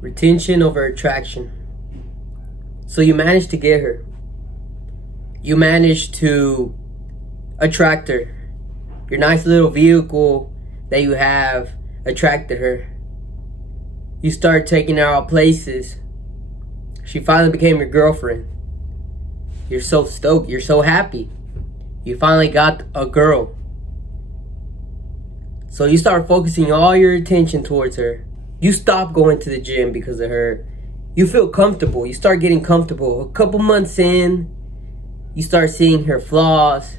Retention over attraction. So you managed to get her. You managed to attract her. Your nice little vehicle that you have attracted her. You start taking her out places. She finally became your girlfriend. You're so stoked. You're so happy. You finally got a girl. So you start focusing all your attention towards her. You stop going to the gym because of her. You feel comfortable. You start getting comfortable. A couple months in, you start seeing her flaws.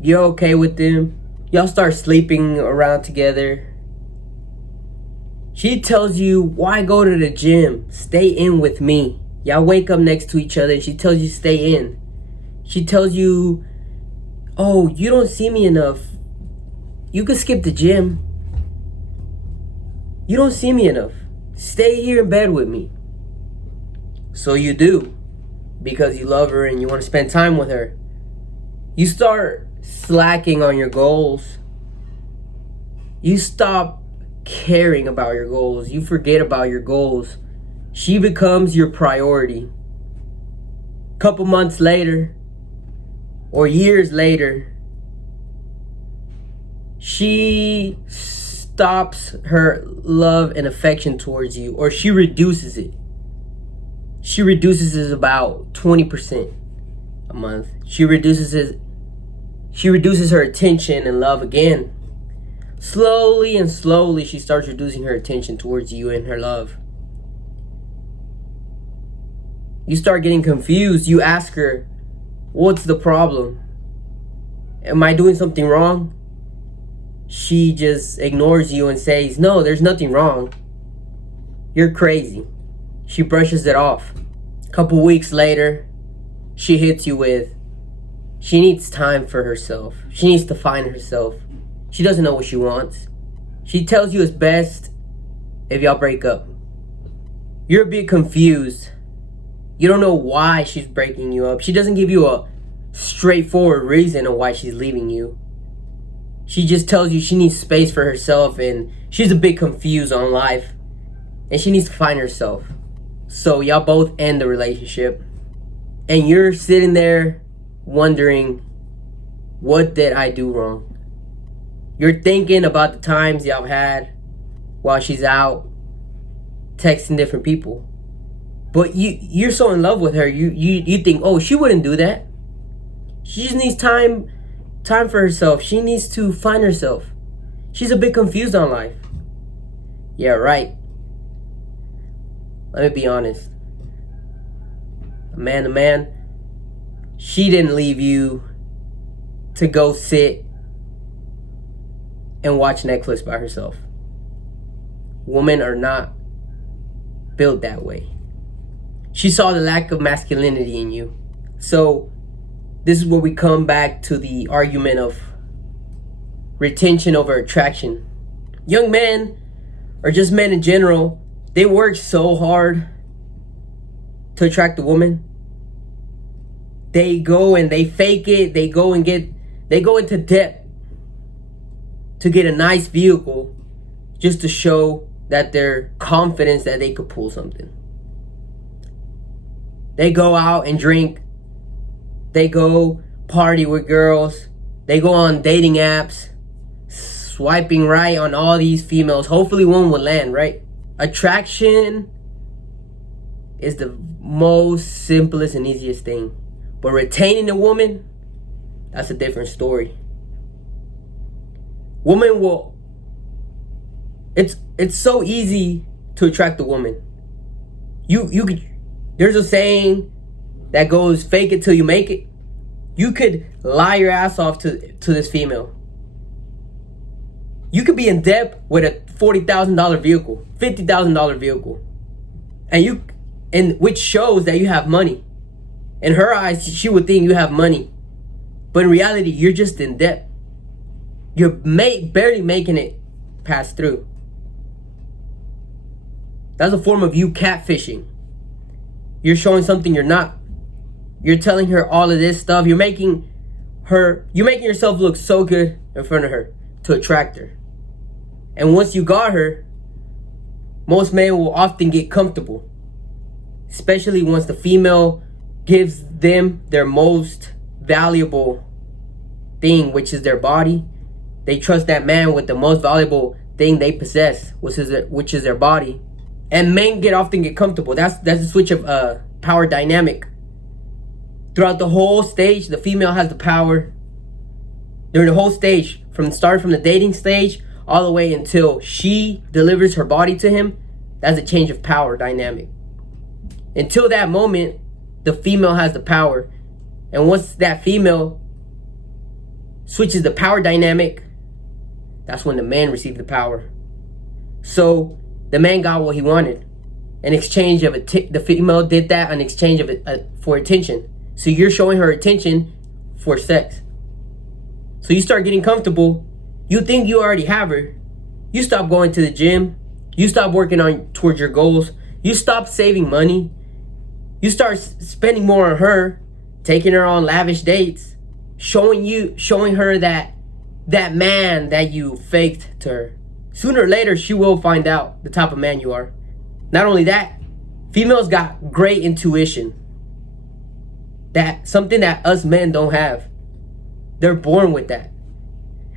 You're okay with them. Y'all start sleeping around together. She tells you, why go to the gym? Stay in with me. Y'all wake up next to each other and she tells you stay in. She tells you, oh, you don't see me enough. You can skip the gym. You don't see me enough. Stay here in bed with me. So you do, because you love her and you want to spend time with her. You start slacking on your goals. You stop caring about your goals. You forget about your goals. She becomes your priority. Couple months later, or years later, she stops her love and affection towards you, or she reduces it. She reduces it about 20% a month. She reduces her attention and love again. Slowly and slowly, she starts reducing her attention towards you and her love. You start getting confused. You ask her, what's the problem? Am I doing something wrong? She just ignores you and says, no, there's nothing wrong. You're crazy. She brushes it off. A couple weeks later, she hits you with, she needs time for herself. She needs to find herself. She doesn't know what she wants. She tells you it's best if y'all break up. You're a bit confused. You don't know why she's breaking you up. She doesn't give you a straightforward reason of why she's leaving you. She just tells you she needs space for herself and she's a bit confused on life and she needs to find herself. So y'all both end the relationship and you're sitting there wondering, what did I do wrong? You're thinking about the times y'all had while she's out texting different people. But you're so in love with her, you think, oh, she wouldn't do that. She just needs time for herself. She needs to find herself. She's a bit confused on life. Yeah, right. Let me be honest. Man to man, she didn't leave you to go sit and watch Netflix by herself. Women are not built that way. She saw the lack of masculinity in you. So this is where we come back to the argument of retention over attraction. Young men, or just men in general, they work so hard to attract a woman. They go and they fake it. They go into debt to get a nice vehicle just to show that they're confident that they could pull something. They go out and drink. They go party with girls. They go on dating apps, swiping right on all these females. Hopefully one will land, right? Attraction is the most simplest and easiest thing. But retaining a woman, that's a different story. Woman will... It's so easy to attract a woman. There's a saying that goes, fake it till you make it. You could lie your ass off to this female. You could be in debt with a $40,000 vehicle, $50,000 vehicle, and which shows that you have money. In her eyes, she would think you have money, but in reality, you're just in debt. You're barely making it pass through. That's a form of you catfishing. You're showing something you're not. You're telling her all of this stuff. You're making yourself look so good in front of her to attract her. And once you got her, most men will often get comfortable, especially once the female gives them their most valuable thing, which is their body. They trust that man with the most valuable thing they possess, which is their body. And men often get comfortable. That's the switch of power dynamic. Throughout the whole stage, the female has the power. During the whole stage, from the dating stage all the way until she delivers her body to him, that's a change of power dynamic. Until that moment, the female has the power. And once that female switches the power dynamic, that's when the man received the power. So the man got what he wanted. In exchange of the female did that in exchange of for attention. So you're showing her attention for sex. So you start getting comfortable. You think you already have her. You stop going to the gym. You stop working towards your goals. You stop saving money. You start spending more on her, taking her on lavish dates, showing her that man that you faked to her. Sooner or later, she will find out the type of man you are. Not only that, females got great intuition. That's something that us men don't have. They're born with that.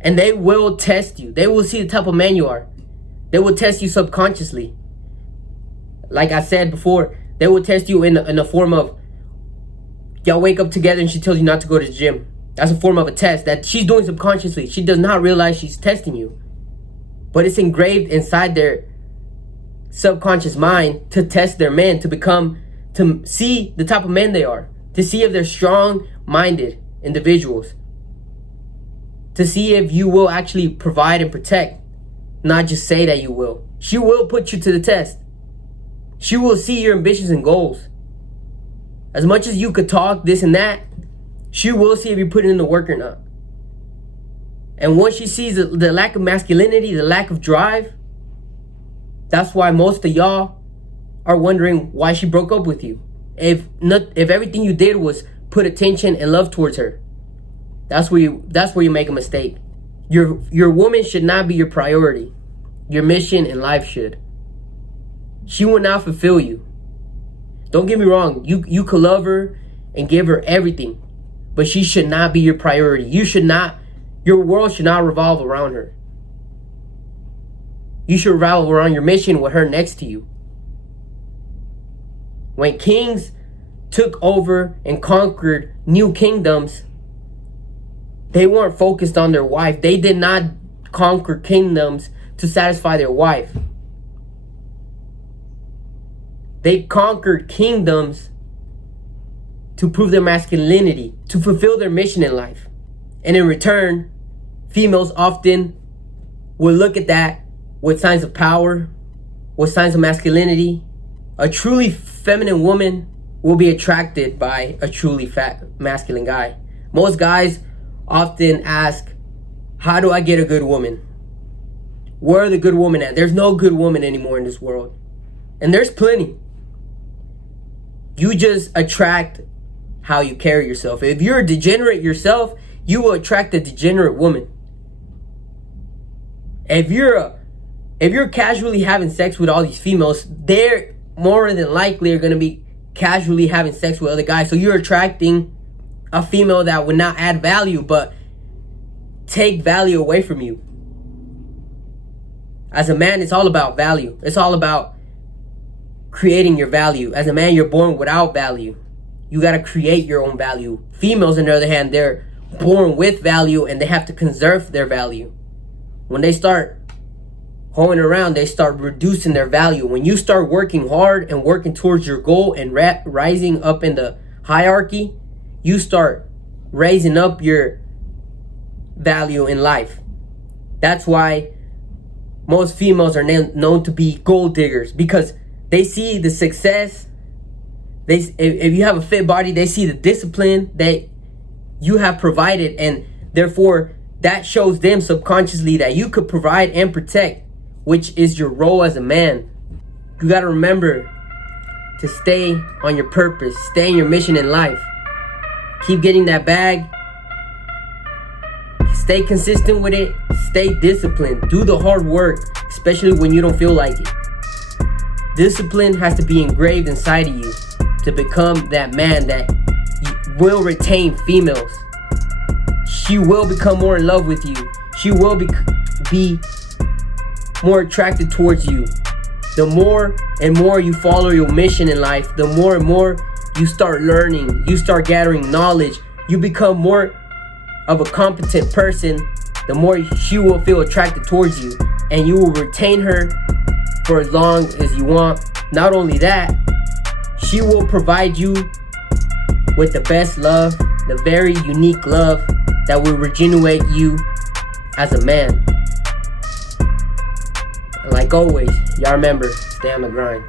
And they will test you. They will see the type of man you are. They will test you subconsciously. Like I said before, they will test you in the form of, y'all wake up together and she tells you not to go to the gym. That's a form of a test that she's doing subconsciously. She does not realize she's testing you. But it's engraved inside their subconscious mind to test their men, to see the type of men they are, to see if they're strong-minded individuals, to see if you will actually provide and protect, not just say that you will. She will put you to the test. She will see your ambitions and goals. As much as you could talk this and that, she will see if you put in the work or not. And once she sees the lack of masculinity, the lack of drive, that's why most of y'all are wondering why she broke up with you. If everything you did was put attention and love towards her, that's where you make a mistake. Your woman should not be your priority. Your mission in life should. She will not fulfill you. Don't get me wrong. You could love her and give her everything, but she should not be your priority. Your world should not revolve around her. You should revolve around your mission with her next to you. When kings took over and conquered new kingdoms, they weren't focused on their wife. They did not conquer kingdoms to satisfy their wife. They conquered kingdoms to prove their masculinity, to fulfill their mission in life. And in return, females often will look at that with signs of power, with signs of masculinity. A truly feminine woman will be attracted by a truly fat masculine guy. Most guys often ask, how do I get a good woman? Where are the good women at? There's no good woman anymore in this world. And there's plenty. You just attract how you carry yourself. If you're a degenerate yourself, you will attract a degenerate woman. If you're casually having sex with all these females, they're more than likely are going to be casually having sex with other guys. So you're attracting a female that would not add value, but take value away from you. As a man, it's all about value. It's all about creating your value. As a man, you're born without value. You got to create your own value. Females, on the other hand, they're born with value and they have to conserve their value. When they start hoeing around, they start reducing their value. When you start working hard and working towards your goal and rising up in the hierarchy, you start raising up your value in life. That's why most females are known to be gold diggers, because they see the success. If you have a fit body, they see the discipline that you have provided, and therefore that shows them subconsciously that you could provide and protect, which is your role as a man. You got to remember to stay on your purpose, stay in your mission in life. Keep getting that bag. Stay consistent with it. Stay disciplined. Do the hard work, especially when you don't feel like it. Discipline has to be engraved inside of you to become that man that will retain females. She will become more in love with you. She will be more attracted towards you. The more and more you follow your mission in life, the more and more you start learning, you start gathering knowledge, you become more of a competent person, the more she will feel attracted towards you, and you will retain her for as long as you want. Not only that, she will provide you with the best love, the very unique love that will regenerate you as a man. And like always, y'all remember, stay on the grind.